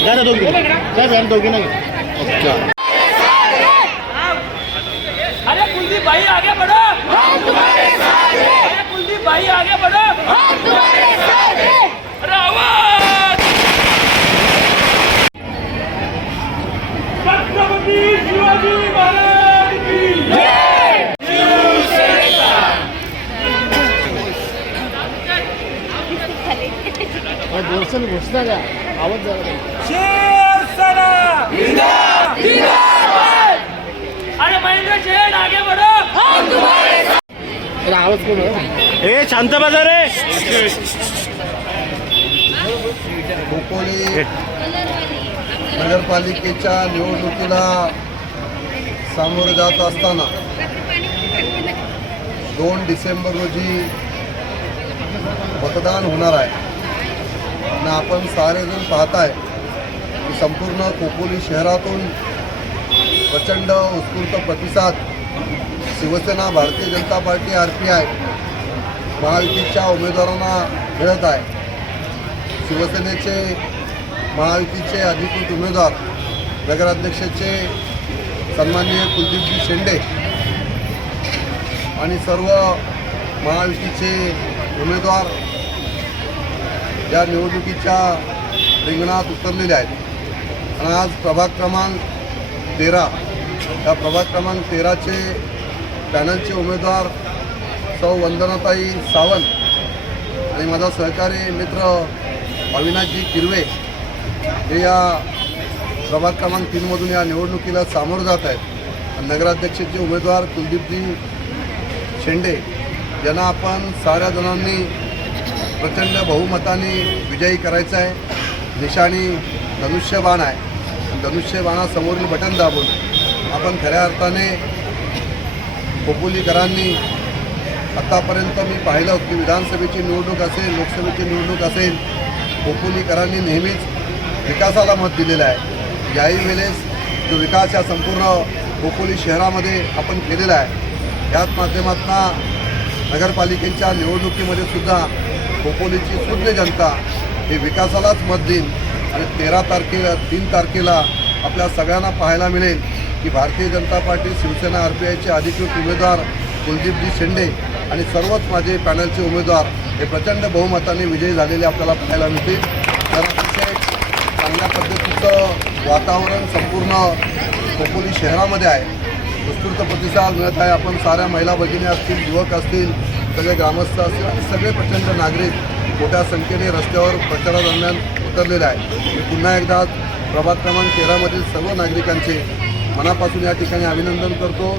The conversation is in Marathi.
ज़्यादा दोगी ज़्यादा दोगी नहीं अच्छा अरे कुलदीप भाई आगे बढ़ो। हम तुम्हारे साथ हैं अरे कुलदीप भाई आगे बढ़ो। हम तुम्हारे साथ हैं रावत छत्रपति शिवाजी बोलसन घुसला का आवाज झाला शिवसेना! अरे महेंद्र जैन आगे बढ़ो! अरे आवाज कोण ए शांत बाजार रे! नगरपालिकेच्या निवडणुकीला सामोरं जात असताना दोन डिसेंबर रोजी मतदान होणार आहे. आणि आपण सारेजण पाहताय. की संपूर्ण खोपोली शहरातून प्रचंड उत्स्फूर्त प्रतिसाद Shivsena Bharatiya Janata Party R P I महायुतीच्या उमेदवारांना मिळत आहे. शिवसेनेचे महायुतीचे अधिकृत उमेदवार नगराध्यक्षाचे सन्माननीय कुलदीपजी शेंडे आणि सर्व महायुतीचे उमेदवार या निवडणुकीच्या रिंगणात उतरलेल्या आहेत. आणि आज प्रभाग क्रमांक तेरा या प्रभाग क्रमांक तेराचे पॅनलचे उमेदवार सौ वंदनाताई सावंत आणि माझा सहकारी मित्र अविनाशजी किरवे हे या प्रभाग क्रमांक तीनमधून या निवडणुकीला सामोरं जात आहेत. नगराध्यक्षाचे उमेदवार कुलदीपजी शेंडे यांना आपण साऱ्या जणांनी प्रचंड बहुमताने विजयी करायचं आहे. निशाणी धनुष्यबाण आहे. धनुष्यबाणासमोरील बटन दाबून आपण खऱ्या अर्थाने खोपोलीकरांनी आत्तापर्यंत मी पाहिलं की विधानसभेची निवडणूक असेल लोकसभेची निवडणूक असेल खोपोलीकरांनी नेहमीच विकासाला मत दिलेलं आहे. याही वेळेस जो विकास या संपूर्ण खोपोली शहरामध्ये आपण केलेला आहे याच माध्यमातून नगरपालिकेच्या निवडणुकीमध्ये सुद्धा खोपोलीची सुज्ञ जनता हे विकासालाच मत देईल आणि तेरा तारखेला तीन तारखेला आपल्या सगळ्यांना पाहायला मिळेल की Bharatiya Janata Party Shivsena R P आयचे अधिकृत उमेदवार कुलदीपजी शेंडे आणि सर्वच माझे पॅनलचे उमेदवार हे प्रचंड बहुमताने विजयी झालेले आपल्याला पाहायला मिळतील. तर अतिशय चांगल्या पद्धतीचं वातावरण संपूर्ण खोपोली शहरामध्ये आहे. उत्स्फूर्त प्रतिसाद मिळत आहे. आपण साऱ्या महिला भगिनी असतील युवक असतील सगळे ग्रामस्थ असतील आणि सगळे प्रचंड नागरिक मोठ्या संख्येने रस्त्यावर प्रचारादरम्यान उतरलेले आहे मी पुन्हा एकदा प्रभाग क्रमांक तेरामधील सर्व नागरिकांचे मनापासून या ठिकाणी अभिनंदन करतो.